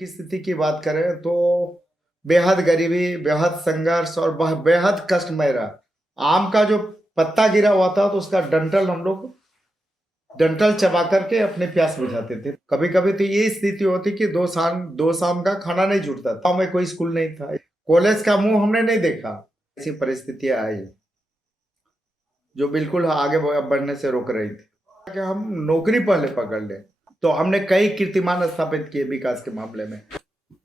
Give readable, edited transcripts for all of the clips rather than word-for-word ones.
की स्थिति की बात करें तो बेहद गरीबी, बेहद संघर्ष और बेहद कष्टमय रहा। आम का जो पत्ता गिरा हुआ था तो उसका डंठल हम लोग डंठल चबा करके अपने प्यास बुझाते थे। कभी कभी तो ये स्थिति होती कि दो शाम का खाना नहीं जुटता था। में कोई स्कूल नहीं था, कॉलेज का मुंह हमने नहीं देखा। ऐसी परिस्थितियां आई जो बिल्कुल आगे बढ़ने से रोक रही थी कि हम नौकरी पहले पकड़ ले। तो हमने कई कीर्तिमान स्थापित किए विकास के मामले में।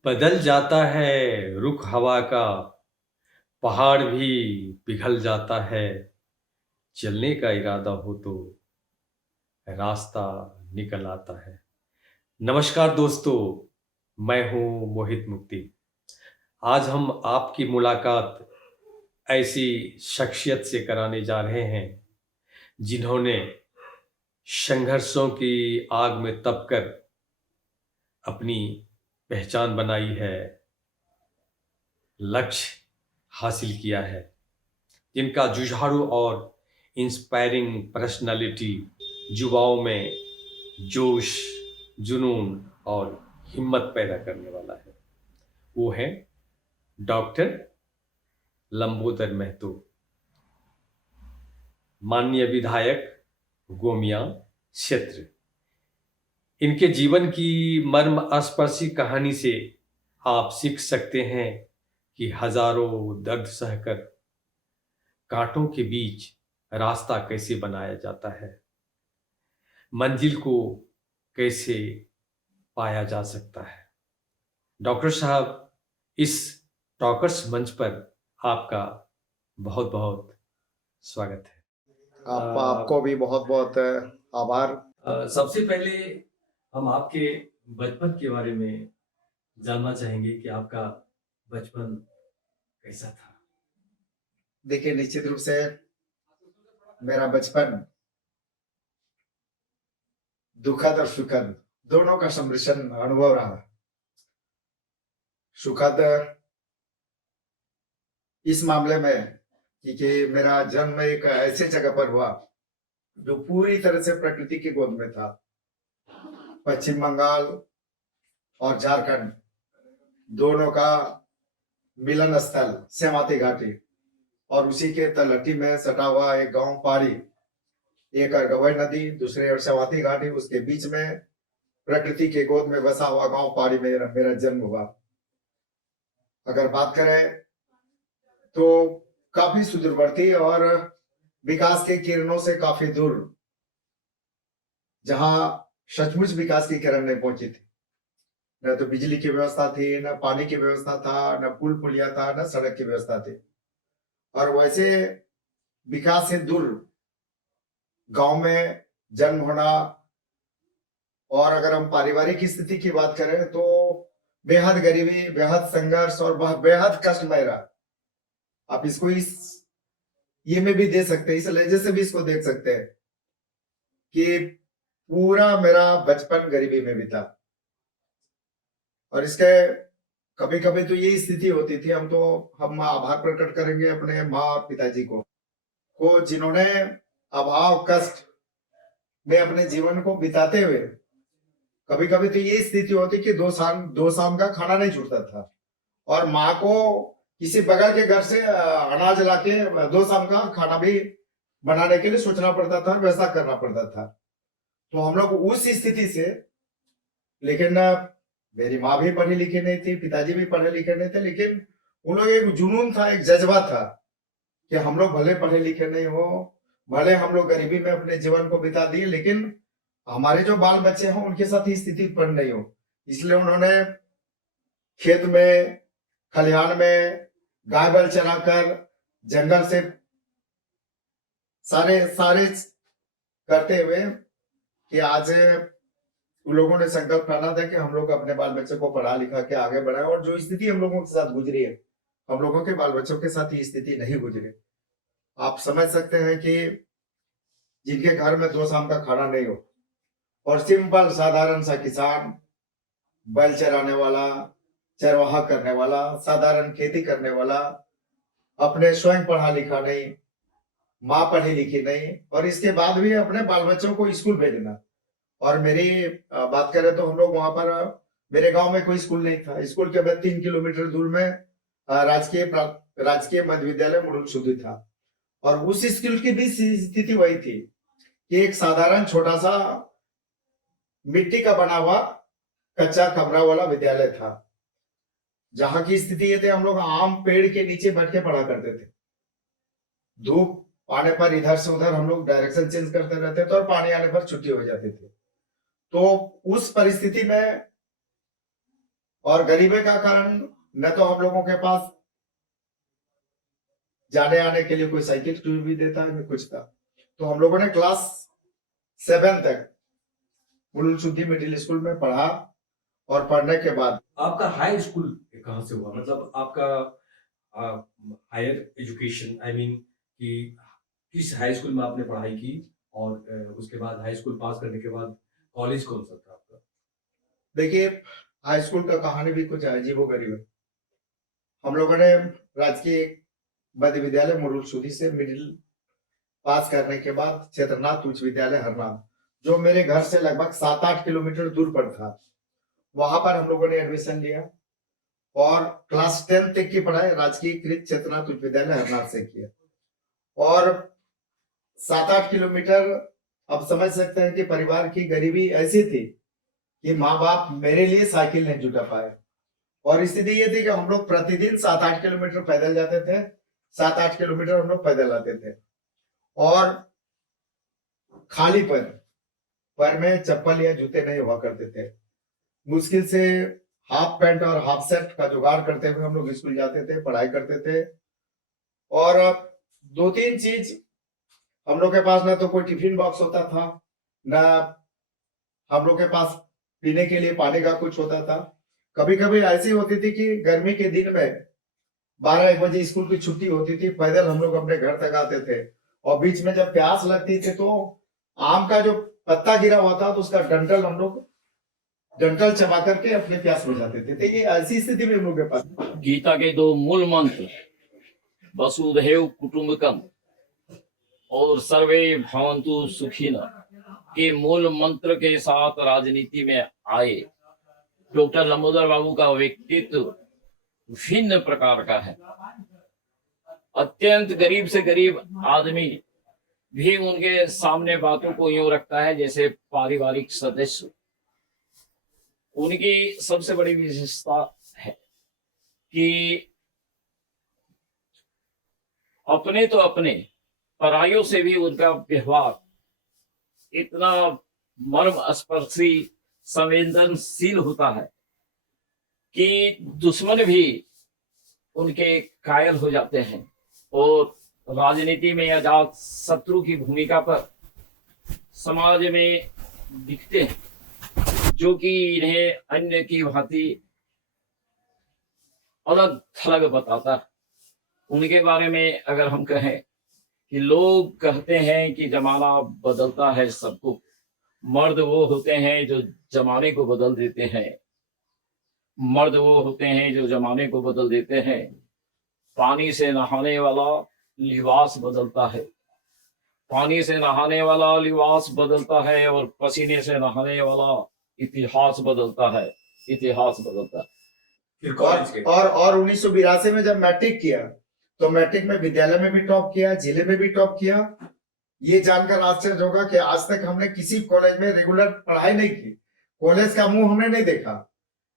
बदल जाता है रुख हवा का, पहाड़ भी पिघल जाता है। चलने का इरादा हो तो रास्ता निकल आता है। नमस्कार दोस्तों, मैं हूं मोहित मुक्ति। आज हम आपकी मुलाकात ऐसी शख्सियत से कराने जा रहे हैं जिन्होंने संघर्षों की आग में तपकर अपनी पहचान बनाई है, लक्ष्य हासिल किया है, जिनका जुझारू और इंस्पायरिंग पर्सनालिटी युवाओं में जोश, जुनून और हिम्मत पैदा करने वाला है। वो है डॉक्टर लंबोदर महतो, माननीय विधायक गोमिया क्षेत्र। इनके जीवन की मर्मस्पर्शी कहानी से आप सीख सकते हैं कि हजारों दर्द सहकर कांटों के बीच रास्ता कैसे बनाया जाता है, मंजिल को कैसे पाया जा सकता है। डॉक्टर साहब, इस टॉकर्स मंच पर आपका बहुत बहुत स्वागत है। आपको भी बहुत बहुत आभार। सबसे पहले हम आपके बचपन के बारे में जानना चाहेंगे कि आपका बचपन कैसा था। देखिए, निश्चित रूप से मेरा बचपन दुखद और सुखद दोनों का सम्मिश्रण अनुभव रहा। सुखद इस मामले में कि मेरा जन्म एक ऐसे जगह पर हुआ जो पूरी तरह से प्रकृति की गोद में था। पश्चिम बंगाल और झारखंड दोनों का मिलन स्थल सेमाती घाटी, और उसी के तलहटी में सटा हुआ एक गांव पाड़ी, एक अर्गवई नदी, दूसरे ओर सेमाती घाटी, उसके बीच में प्रकृति के गोद में बसा हुआ गांव पाड़ी में मेरा जन्म हुआ। अगर बात करें तो काफी सुदूरवर्ती और विकास के किरणों से काफी दूर, जहां सचमुच विकास की किरण नहीं पहुंची थी। न तो बिजली की व्यवस्था थी, न पानी की व्यवस्था था, न पुल पुलिया था, न सड़क की व्यवस्था थी। और वैसे विकास से दूर गांव में जन्म होना, और अगर हम पारिवारिक स्थिति की बात करें तो बेहद गरीबी, बेहद संघर्ष और बेहद कष्टमय रहा। आप इसको इस ये में भी दे सकते हैं, इस लहजे से भी इसको देख सकते हैं कि पूरा मेरा बचपन गरीबी में बीता। और इसके कभी कभी तो ये स्थिति होती थी, हम आभार प्रकट करेंगे अपने माँ और पिताजी को जिन्होंने अभाव कष्ट में अपने जीवन को बिताते हुए, कभी कभी तो ये स्थिति होती कि दो शाम का खाना नहीं छूटता था, और माँ को किसी बगल के घर से अनाज लाके दो शाम का खाना भी बनाने के लिए सोचना पड़ता था, वैसा करना पड़ता था। तो हम लोग उस स्थिति से, लेकिन मेरी माँ भी पढ़ी लिखी नहीं थी, पिताजी भी पढ़े लिखे नहीं थे, लेकिन उन लोग एक जुनून था, एक जज्बा था कि हम लोग भले पढ़े लिखे नहीं हो, भले हम लोग गरीबी में अपने जीवन को बिता दिए, लेकिन हमारे जो बाल बच्चे हैं उनके साथ ही स्थिति उत्पन्न नहीं हो। इसलिए उन्होंने खेत में, खलिहान में गाय बैल चराकर, जंगल से सारे सारे करते हुए कि आज उन लोगों ने संकल्प ठाना था कि हम लोग अपने बाल बच्चों को पढ़ा लिखा के आगे बढ़ाएं। और जो स्थिति हम लोगों के साथ गुजरी है, हम लोगों के बाल बच्चों के साथ ये स्थिति नहीं गुजरी। आप समझ सकते हैं कि जिनके घर में दो शाम का खाना नहीं हो, और सिंपल साधारण सा किसान, बैल चराने वाला, चरवाहा करने वाला, साधारण खेती करने वाला, अपने स्वयं पढ़ा लिखा नहीं, माँ पढ़ी लिखी नहीं, और इसके बाद भी अपने बाल बच्चों को स्कूल भेजना। और मेरी बात करें तो हम लोग वहां पर मेरे गांव में कोई स्कूल नहीं था। स्कूल के बाद 3 किलोमीटर दूर में राजकीय मध्य विद्यालय मुरुल शुद्धि था। और उस स्कूल की भी स्थिति वही थी कि एक साधारण छोटा सा मिट्टी का बना हुआ कच्चा कमरा वाला विद्यालय था, जहां की स्थिति ये थी हम लोग आम पेड़ के नीचे बैठ के पढ़ा करते थे। धूप आने पर इधर से उधर हम लोग डायरेक्शन चेंज करते रहते थे और पानी आने पर छुट्टी हो जाती थी। तो उस परिस्थिति में और गरीबी का कारण न तो हम लोगों के पास जाने आने के लिए कोई साइकिल की भी देता न कुछ था। तो हम लोगों ने क्लास 7 तक मुरुल शुद्धि मिडिल स्कूल में पढ़ा और पढ़ने के बाद आपका हाई स्कूल कहाँ से हुआ, मतलब आपका हायर एजुकेशन, आई मीन कि किस हाई स्कूल में आपने पढ़ाई की, और उसके बाद हाई स्कूल पास करने के बाद कॉलेज कौन सा था आपका? देखिए, हाई स्कूल का कहानी भी कुछ अजीबो गरीब है। हम लोगों ने राजकीय मध्य विद्यालय मुरुल शुद्धि से मिडिल पास करने के बाद क्षेत्रनाथ उच्च विद्यालय हरनाथ, जो मेरे घर से लगभग 7-8 किलोमीटर दूर पर था, वहां पर हम लोगों ने एडमिशन लिया और क्लास 10 तक की पढ़ाई राजकीय कृत क्षेत्रनाथ उच्च विद्यालय हरनाथ से किया। और 7-8 किलोमीटर, अब समझ सकते हैं कि परिवार की गरीबी ऐसी थी कि माँ बाप मेरे लिए साइकिल नहीं जुटा पाए। और स्थिति ये थी कि हम लोग प्रतिदिन 7-8 किलोमीटर पैदल जाते थे, 7-8 किलोमीटर हम लोग पैदल आते थे और खाली पैर में चप्पल या जूते नहीं हुआ करते थे। मुश्किल से हाफ पैंट और हाफ शर्ट का जुगाड़ करते हुए हम लोग स्कूल जाते थे, पढ़ाई करते थे। और 2-3 चीज हम लोग के पास, ना तो कोई टिफिन बॉक्स होता था, ना हम लोग के पास पीने के लिए पानी का कुछ होता था। कभी कभी ऐसी होती थी कि गर्मी के दिन में 12-1 बजे स्कूल की छुट्टी होती थी, पैदल हम लोग अपने घर तक आते थे और बीच में जब प्यास लगती थी तो आम का जो पत्ता गिरा हुआ था तो उसका डंठल हम लोग डंठल चबा करके अपने प्यास बुझाते थे। तो ये ऐसी स्थिति में हम लोग के पास गीता के 2 मूल मंत्र वसुधैव कुटुंबकम और सर्वे भवन्तु सुखिनः के मूल मंत्र के साथ राजनीति में आए। डॉक्टर लंबोदर बाबू का व्यक्तित्व भिन्न प्रकार का है। अत्यंत गरीब से गरीब आदमी भी उनके सामने बातों को यूं रखता है जैसे पारिवारिक सदस्य। उनकी सबसे बड़ी विशेषता है कि अपने तो अपने, परायों से भी उनका व्यवहार इतना मर्म स्पर्शी, संवेदनशील होता है कि दुश्मन भी उनके कायल हो जाते हैं और राजनीति में अजात शत्रु की भूमिका पर समाज में दिखते हैं, जो कि इन्हें अन्य की भांति अलग थलग बताता है। उनके बारे में अगर हम कहें कि लोग कहते हैं कि जमाना बदलता है सबको, मर्द वो होते हैं जो जमाने को बदल देते हैं, मर्द वो होते हैं जो जमाने को बदल देते हैं। पानी से नहाने वाला लिबास बदलता है, पानी से नहाने वाला लिबास बदलता है और पसीने से नहाने वाला इतिहास बदलता है, इतिहास बदलता है। फिर कॉलेज के और 1982 में जब मैट्रिक किया तो मैट्रिक में विद्यालय में भी टॉप किया, जिले में भी टॉप किया। ये जानकर आश्चर्य होगा कि आज तक हमने किसी कॉलेज में रेगुलर पढ़ाई नहीं की, कॉलेज का मुंह हमने नहीं देखा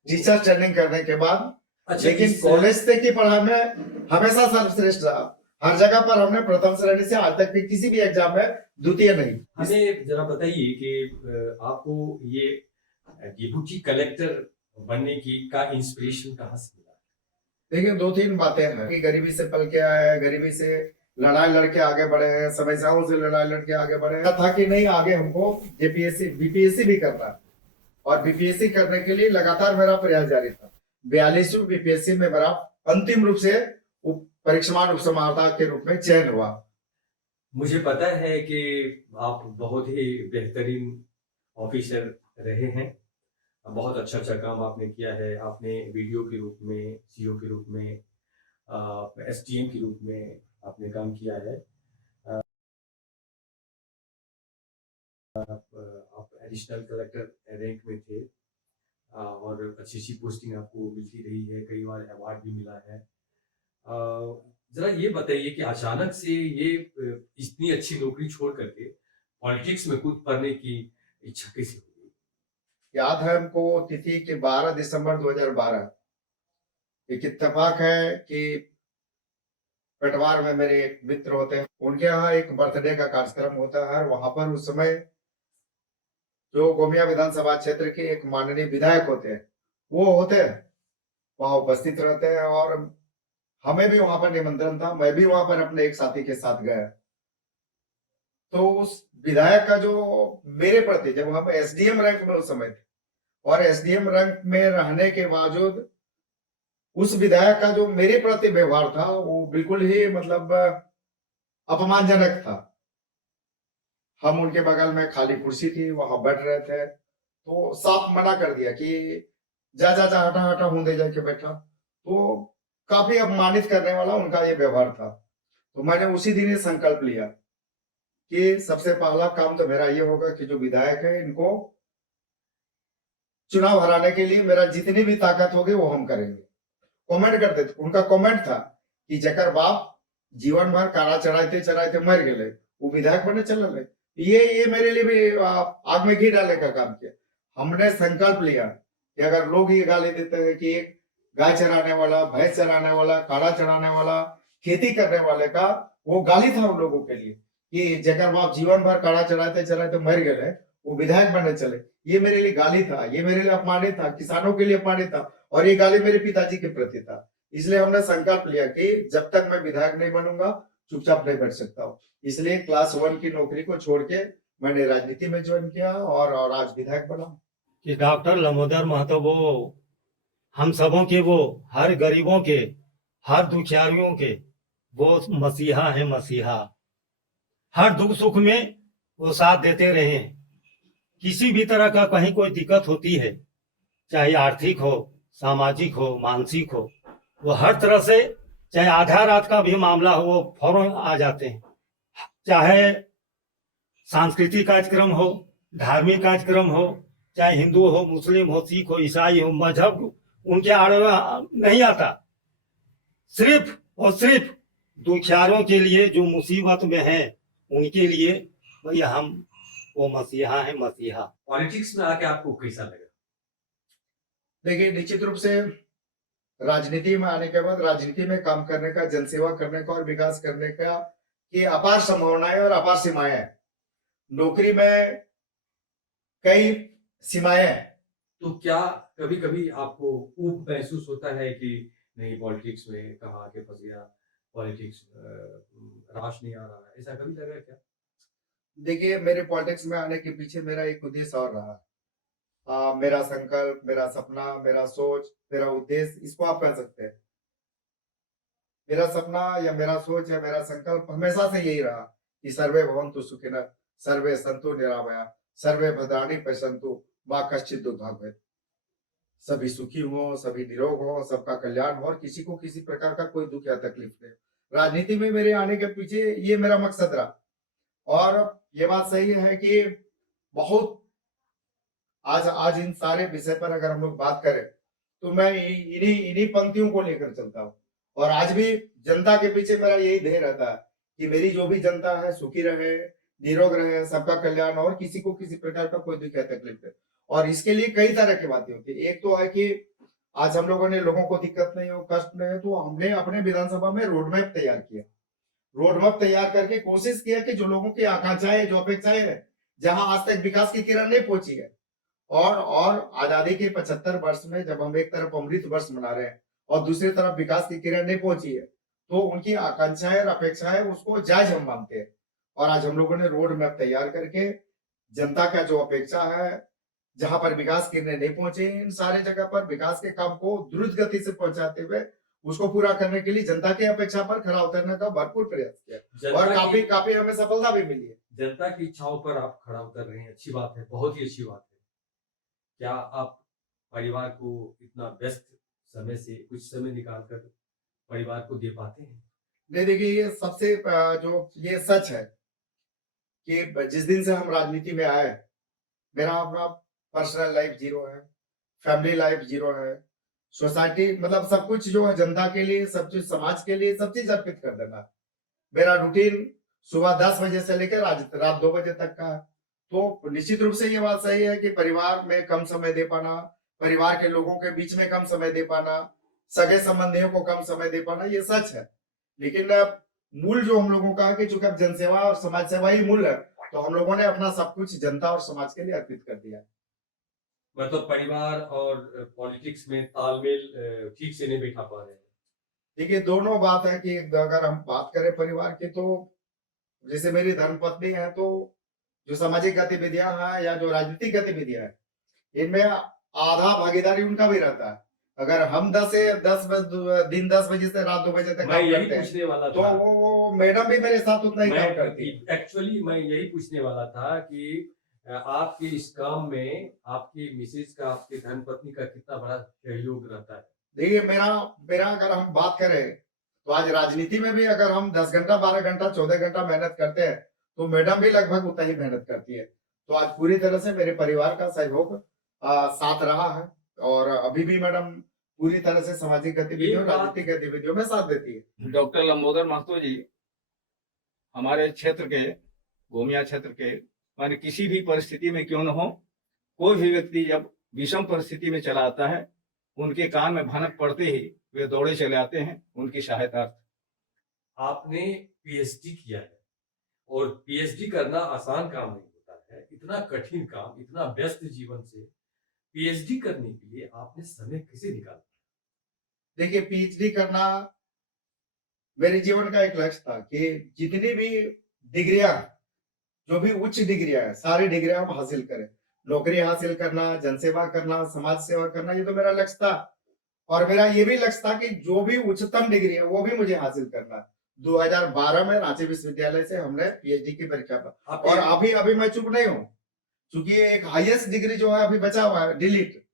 टीचर ट्रेनिंग करने के बाद। अच्छा, लेकिन कॉलेज तक की पढ़ाई में हमेशा सर्वश्रेष्ठ रहा। हर जगह पर हमने प्रथम श्रेणी से आज तक भी किसी भी एग्जाम में द्वितीय नहीं। हमें जरा बताइए कि आपको ये डिप्टी कलेक्टर बनने की का इंस्पिरेशन कहाँ से मिला? देखिए, 2-3 बातें हैं कि गरीबी से पल के आए हैं, गरीबी से लड़ाई लड़के आगे बढ़े हैं, समस्याओं से लड़ाई लड़के आगे बढ़े हैं। था कि नहीं, आगे हमको जेपीएससी बीपीएससी भी करना है और बीपीएससी करने के लिए लगातार मेरा प्रयास जारी था। 42वीं बीपीएससी में मेरा अंतिम रूप से परीक्षामान उपसमाहर्ता के रूप में चयन हुआ। मुझे पता है कि आप बहुत ही बेहतरीन ऑफिसर रहे हैं, बहुत अच्छा अच्छा काम आपने किया है। आपने वीडियो के रूप में, सीओ के रूप में, एसटीएम के रूप में आपने काम किया है। आप एडिशनल कलेक्टर रैंक में थे और अच्छी अच्छी पोस्टिंग आपको मिलती रही है, कई बार अवार्ड भी मिला है। जरा ये बताइए कि अचानक से ये इतनी अच्छी नौकरी छोड़ करके पॉलिटिक्स में कूद पड़ने की इच्छा कैसे हुई? याद है हमको तिथि के 12 दिसंबर 2012। एक इत्तेफाक है कि कटवार में मेरे एक मित्र होते हैं, उनके यहाँ एक बर्थडे का कार्यक्रम होता है और वहां पर उस समय जो गोमिया विधानसभा क्षेत्र के एक माननीय विधायक होते हैं, वो होते हैं, वहां उपस्थित रहते हैं और हमें भी वहां पर निमंत्रण था। मैं भी वहां पर अपने एक साथी के साथ गया। तो उस विधायक का जो मेरे प्रति, जब हम एसडीएम रैंक में उस समय थे और एसडीएम रैंक में रहने के बावजूद उस विधायक का जो मेरे प्रति व्यवहार था वो बिल्कुल ही मतलब अपमानजनक था। हम उनके बगल में खाली कुर्सी थी, वहां बैठ रहे थे, तो साफ मना कर दिया कि जा जा जा, हटा हटा, हूं दे जाके बैठा। तो काफी अपमानित करने वाला उनका ये व्यवहार था। तो मैंने उसी दिन ये संकल्प लिया कि सबसे पहला काम तो मेरा ये होगा कि जो विधायक है इनको चुनाव हराने के लिए मेरा जितनी भी ताकत होगी वो हम करेंगे। कमेंट करते थे, उनका कमेंट था कि जकर बाप जीवन भर कारा चढ़ाते चढ़ाते मर गए, वो विधायक बने चल। ये मेरे लिए भी आग में घी डालने का काम किया। हमने संकल्प लिया कि अगर लोग ये गाली देते हैं कि एक गाय चराने वाला, भैंस चराने वाला, काड़ा चढ़ाने वाला, खेती करने वाले का वो गाली था उन लोगों के लिए कि जगर बाप जीवन भर काड़ा चढ़ाते चढ़ाते मर गए, वो विधायक बनने चले। ये मेरे लिए गाली था, ये मेरे लिए अपमानित था, किसानों के लिए अपमानित था और ये गाली मेरे पिताजी के प्रति था। इसलिए हमने संकल्प लिया कि जब तक मैं विधायक नहीं बनूंगा चुपचाप नहीं बैठ सकता हूँ। इसलिए क्लास 1 की नौकरी को छोड़ के मैंने राजनीति में ज्वाइन किया और आज विधायक बना। कि डॉक्टर लंबोदर महतो वो हम सबों के, वो हर गरीबों के, हर दुखियारियों के वो मसीहा है, मसीहा। हर दुख सुख में वो साथ देते रहे। किसी भी तरह का कहीं कोई दिक्कत होती है, चाहे आर्थिक हो, सामाजिक हो, मानसिक हो, वो हर तरह से, चाहे आधा रात का भी मामला हो वो फौरन आ जाते हैं। चाहे सांस्कृतिक कार्यक्रम हो, धार्मिक कार्यक्रम हो, चाहे हिंदू हो, मुस्लिम हो, सिख हो, ईसाई हो, मजहब उनके आड़े नहीं आता। सिर्फ और सिर्फ दुखियारों के लिए, जो मुसीबत में हैं उनके लिए भैया हम वो मसीहा है, मसीहा। पॉलिटिक्स में आके आपको कैसा लगा? देखिए, निश्चित रूप से राजनीति में आने के बाद राजनीति में काम करने का, जनसेवा करने का और विकास करने का ये अपार संभावनाएं और अपार सीमाएं हैं। नौकरी में कई सीमाएं हैं। तो क्या कभी कभी आपको ऊब महसूस होता है कि नहीं, पॉलिटिक्स में कहाँ आके फंस गया, पॉलिटिक्स रास नहीं आ रहा है, ऐसा कभी लगा क्या? देखिए, मेरे पॉलिटिक्स में आने के पीछे मेरा एक उद्देश्य और रहा। मेरा संकल्प, मेरा सपना, मेरा सोच, मेरा उद्देश्य, इसको आप कह सकते हैं। मेरा सपना या मेरा सोच या मेरा संकल्प हमेशा से यही रहा कि सर्वे भवन्तु सुखिनः, सर्वे सन्तु निरामया, सर्वे भद्राणि पश्यन्तु मा कश्चित् दुर्भाग् भवेत्। सभी सुखी हो, सभी निरोग हो, सबका कल्याण हो और किसी को किसी प्रकार का कोई दुख या तकलीफ नहीं। राजनीति में मेरे आने के पीछे ये मेरा मकसद रहा। और ये बात सही है कि बहुत आज इन सारे विषय पर अगर हम लोग बात करें तो मैं इन्हीं इन्हीं पंक्तियों को लेकर चलता हूँ। और आज भी जनता के पीछे मेरा यही ध्येय रहता है कि मेरी जो भी जनता है सुखी रहे, निरोग रहे, सबका कल्याण और किसी को किसी प्रकार का कोई दुख या तकलीफ है। और इसके लिए कई तरह की बातें होती है। एक तो है कि आज हम लोगों ने लोगों को दिक्कत नहीं हो, कष्ट नहीं हो, तो हमने अपने विधानसभा में रोड मैप तैयार किया। रोड मैप तैयार करके कोशिश किया कि जो लोगों की आकांक्षाएं, जो अपेक्षाएं है, जहां आज तक विकास की किरण नहीं पहुंची है, और आजादी के 75 वर्ष में जब हम एक तरफ अमृत वर्ष मना रहे हैं और दूसरी तरफ विकास की किरण नहीं पहुंची है, तो उनकी आकांक्षाएं और अपेक्षाएं उसको जायज हम मानते हैं। और आज हम लोगों ने रोड मैप तैयार करके जनता का जो अपेक्षा है, जहां पर विकास की नहीं पहुंचे, इन सारे जगह पर विकास के काम को द्रुत गति से पहुंचाते हुए उसको पूरा करने के लिए जनता की अपेक्षा पर खरा उतरने का भरपूर प्रयास किया और काफी हमें सफलता भी मिली है। जनता की इच्छाओं पर आप खड़ा उतर रहे हैं, अच्छी बात है, बहुत ही अच्छी बात है। क्या आप परिवार को इतना व्यस्त समय से कुछ समय निकाल कर परिवार को दे पाते हैं? नहीं, देखिए, ये सबसे जो ये सच है कि जिस दिन से हम राजनीति में आए, मेरा अपना पर्सनल लाइफ जीरो है, फैमिली लाइफ जीरो है, सोसाइटी मतलब सब कुछ जो है जनता के लिए, सब चीज समाज के लिए, सब चीज अर्पित कर देना। मेरा रूटीन सुबह 10 बजे से लेकर रात 2 बजे तक का है। तो निश्चित रूप से ये बात सही है कि परिवार में कम समय दे पाना, परिवार के लोगों के बीच में कम समय दे पाना, सगे संबंधियों को कम समय दे पाना, ये सच है। लेकिन मूल जो हम लोगों का है कि चूंकि अब जनसेवा और समाज सेवा ही मूल है, तो हम लोगों ने अपना सब कुछ जनता और समाज के लिए अर्पित कर दिया। मतलब परिवार और पॉलिटिक्स में तालमेल ठीक से नहीं बैठा पा रहे हैं। देखिए दोनों बात है कि अगर हम बात करें परिवार की, तो जैसे मेरी धर्मपत्नी है, तो जो सामाजिक गतिविधियां हैं या जो राजनीतिक गतिविधियां हैं, इनमें आधा भागीदारी उनका भी रहता है। अगर हम 10 बजे से रात 2 बजे तक मैं काम यही करते हैं, पूछने वाला तो था। वो मैडम भी मेरे साथ उतना ही काम करती है। एक्चुअली मैं यही पूछने वाला था कि आपके इस काम में आपकी मिसेज का, आपकी धर्मपत्नी का कितना बड़ा सहयोग रहता है? देखिए मेरा मेरा अगर हम बात करें, तो आज राजनीति में भी अगर हम 10 घंटा, 12 घंटा, 14 घंटा मेहनत करते हैं, तो मैडम भी लगभग उतना ही मेहनत करती है। तो आज पूरी तरह से मेरे परिवार का सहयोग साथ रहा है, और अभी भी मैडम पूरी तरह से सामाजिक गतिविधियों, एक बात- राजनीतिक गतिविधियों में साथ देती है। डॉक्टर लंबोदर महतो जी हमारे क्षेत्र के, गोमिया क्षेत्र के, माने किसी भी परिस्थिति में क्यों न हो, कोई भी व्यक्ति जब विषम परिस्थिति में चला आता है, उनके कान में भनक पड़ते ही वे दौड़े चले आते हैं उनकी सहायता। आपने पीएचडी किया है, और पीएचडी करना आसान काम नहीं होता है। इतना कठिन काम, इतना व्यस्त जीवन से पीएचडी करने के लिए आपने समय कैसे निकाला? देखिए पीएचडी करना मेरे जीवन का एक लक्ष्य था कि जितनी भी डिग्रियां, जो भी उच्च डिग्रियां हैं, सारी डिग्रियां हम हासिल करें। नौकरी हासिल करना, जनसेवा करना, समाज सेवा करना, ये तो मेरा लक्ष्य था। और मेरा ये भी लक्ष्य था कि जो भी उच्चतम डिग्री है वो भी मुझे हासिल करना है। 2012 में रांची विश्वविद्यालय से हमने पीएचडी की परीक्षा पर, और अभी मैं चुप नहीं हूँ, क्योंकि एक हाईएस्ट डिग्री जो है अभी बचा हुआ है, डिलीट।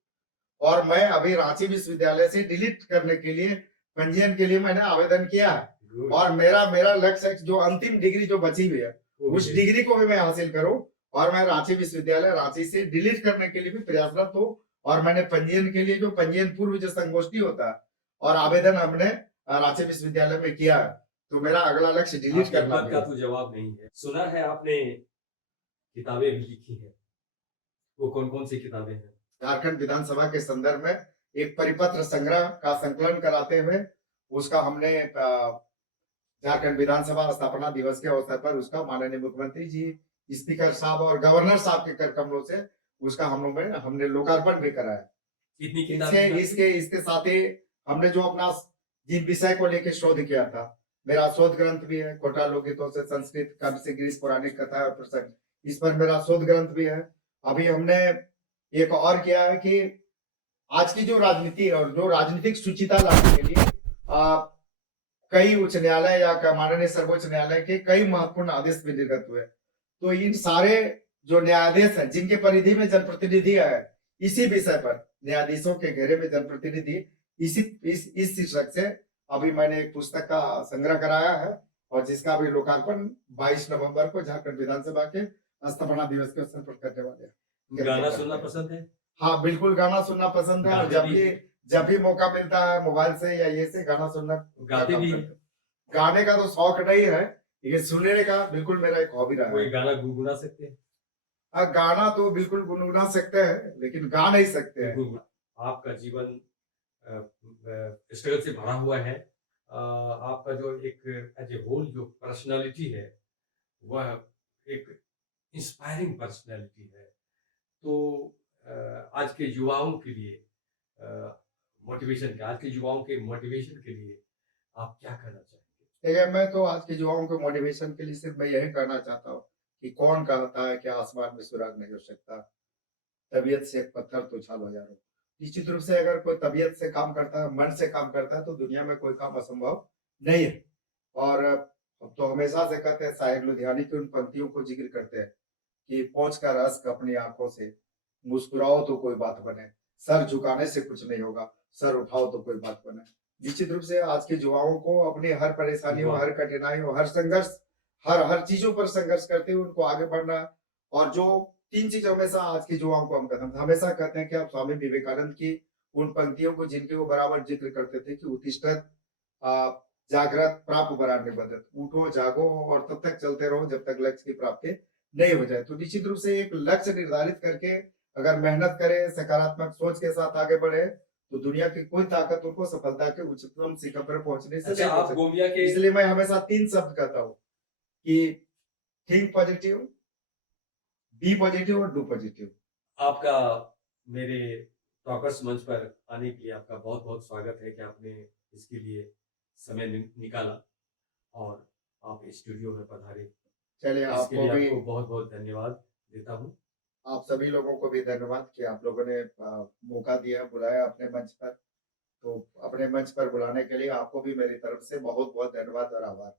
और मैं अभी रांची विश्वविद्यालय से डिलीट करने के लिए, पंजीयन के लिए मैंने आवेदन किया है। और मेरा लक्ष्य है जो अंतिम डिग्री जो बची हुई है, उस डिग्री को भी मैं हासिल करूं, और मैं रांची विश्वविद्यालय रांची से डिलीट करने के लिए भी प्रयासरत हूं। और मैंने पंजीयन के लिए, जो पंजीयन पूर्व जो संगोष्ठी होता है, और आवेदन हमने रांची विश्वविद्यालय में किया है। तो मेरा अगला लक्ष्य डिलीट करना का तो जवाब नहीं है। सुना है आपने किताबें भी लिखी हैं, वो कौन कौन सी किताबें हैं? झारखंड विधानसभा के संदर्भ में एक परिपत्र संग्रह का संकलन कराते हुए उसका हमने झारखंड विधानसभा स्थापना दिवस के अवसर पर उसका माननीय मुख्यमंत्री जी, स्पीकर साहब और गवर्नर साहब के कर कमलों से उसका हमने लोकार्पण भी कराया। इसके साथ ही हमने जो अपना जिन विषय को लेकर शोध किया था, मेरा शोध ग्रंथ भी है, खोटा लोकगीतों से संस्कृत काव्य से ग्रीस पौराणिक कथा और प्रसंग, इस पर मेरा शोध ग्रंथ भी है। अभी हमने एक और किया है कि आज की जो राजनीति और जो राजनीतिक शुचिता लाने के लिए कई उच्च न्यायालय या माननीय सर्वोच्च न्यायालय के कई महत्वपूर्ण आदेश भी निर्गत हुए। तो इन सारे जो न्यायाधीश हैं, जिनके परिधि में जनप्रतिनिधि है, इसी विषय पर न्यायाधीशों के घेरे में जनप्रतिनिधि, इस शीर्षक से अभी मैंने एक पुस्तक का संग्रह कराया है, और जिसका अभी लोकार्पण 22 नवंबर को झारखंड विधानसभा के स्थापना दिवस के अवसर पर करने वाले हैं। गाना सुनना पसंद है? हाँ बिल्कुल, गाना सुनना पसंद है। और जब भी मौका मिलता है मोबाइल से या ये से गाना सुनना, गाते भी? गाने का तो शौक नहीं है, लेकिन सुनने का बिल्कुल मेरा एक हॉबी रहा है। कोई गाना गुनगुना सकते हैं? हाँ, गाना तो बिल्कुल गुनगुना सकते हैं, लेकिन गा नहीं सकते हैं। आपका जीवन स्ट्रगल से भरा हुआ है। आपका जो एक एज ए होल जो पर्सनालिटी है, वह एक इंस्पायरिंग पर्सनालिटी है। तो आज के युवाओं के लिए आज के युवाओं के मोटिवेशन के लिए आप क्या करना चाहेंगे? देखिए, मैं तो आज के युवाओं के मोटिवेशन के लिए सिर्फ मैं यही करना चाहता हूँ कि कौन कहता है कि आसमान में सुराग नहीं हो सकता, तबीयत से एक पत्थर तो उछालो हजारों। निश्चित रूप से अगर कोई तबीयत से काम करता है, मन से काम करता है, तो दुनिया में कोई काम असंभव नहीं है। और अब तो हमेशा से कहते हैं, साहिब लुधियानी की उन पंक्तियों को जिक्र करते हैं कि पहुंच कर अश्क अपनी आंखों से, मुस्कुराओ तो कोई बात बने, सर झुकाने से कुछ नहीं होगा, सर उठाओ तो कोई बात बने। निश्चित रूप से आज के युवाओं को अपनी हर परेशानियों, हर कठिनाइयों, हर संघर्ष, हर चीजों पर संघर्ष करते हुए उनको आगे बढ़ना, और जो तीन चीज हमेशा आज के युवाओं को हम कहते हमेशा कहते हैं कि आप स्वामी विवेकानंद की उन पंक्तियों को जिनके वो बराबर जिक्र करते थे कि उत्तिष्ठत जागृत प्राप्त बरार निबद्धत, उठो जागो और तब तक चलते रहो जब तक लक्ष्य की प्राप्ति नहीं हो जाए। तो निश्चित रूप से एक लक्ष्य निर्धारित करके अगर मेहनत करे, सकारात्मक सोच के साथ आगे बढ़े, तो दुनिया की कोई ताकत उनको सफलता के उच्चतम शिखर पर पहुंचने से अच्छा, नहीं रोक आप सकती। गोमिया के इसलिए मैं हमेशा तीन शब्द कहता हूँ कि थिंक पॉजिटिव, बी पॉजिटिव और डू पॉजिटिव। आपका मेरे टॉकर्स मंच पर आने के लिए आपका बहुत बहुत स्वागत है कि आपने इसके लिए समय निकाला और आप स्टूडियो में पधारे। चलिए, इसके आपको लिए भी, आपको बहुत बहुत धन्यवाद देता हूँ। आप सभी लोगों को भी धन्यवाद कि आप लोगों ने मौका दिया, बुलाया अपने मंच पर। तो अपने मंच पर बुलाने के लिए आपको भी मेरी तरफ से बहुत बहुत धन्यवाद और आभार।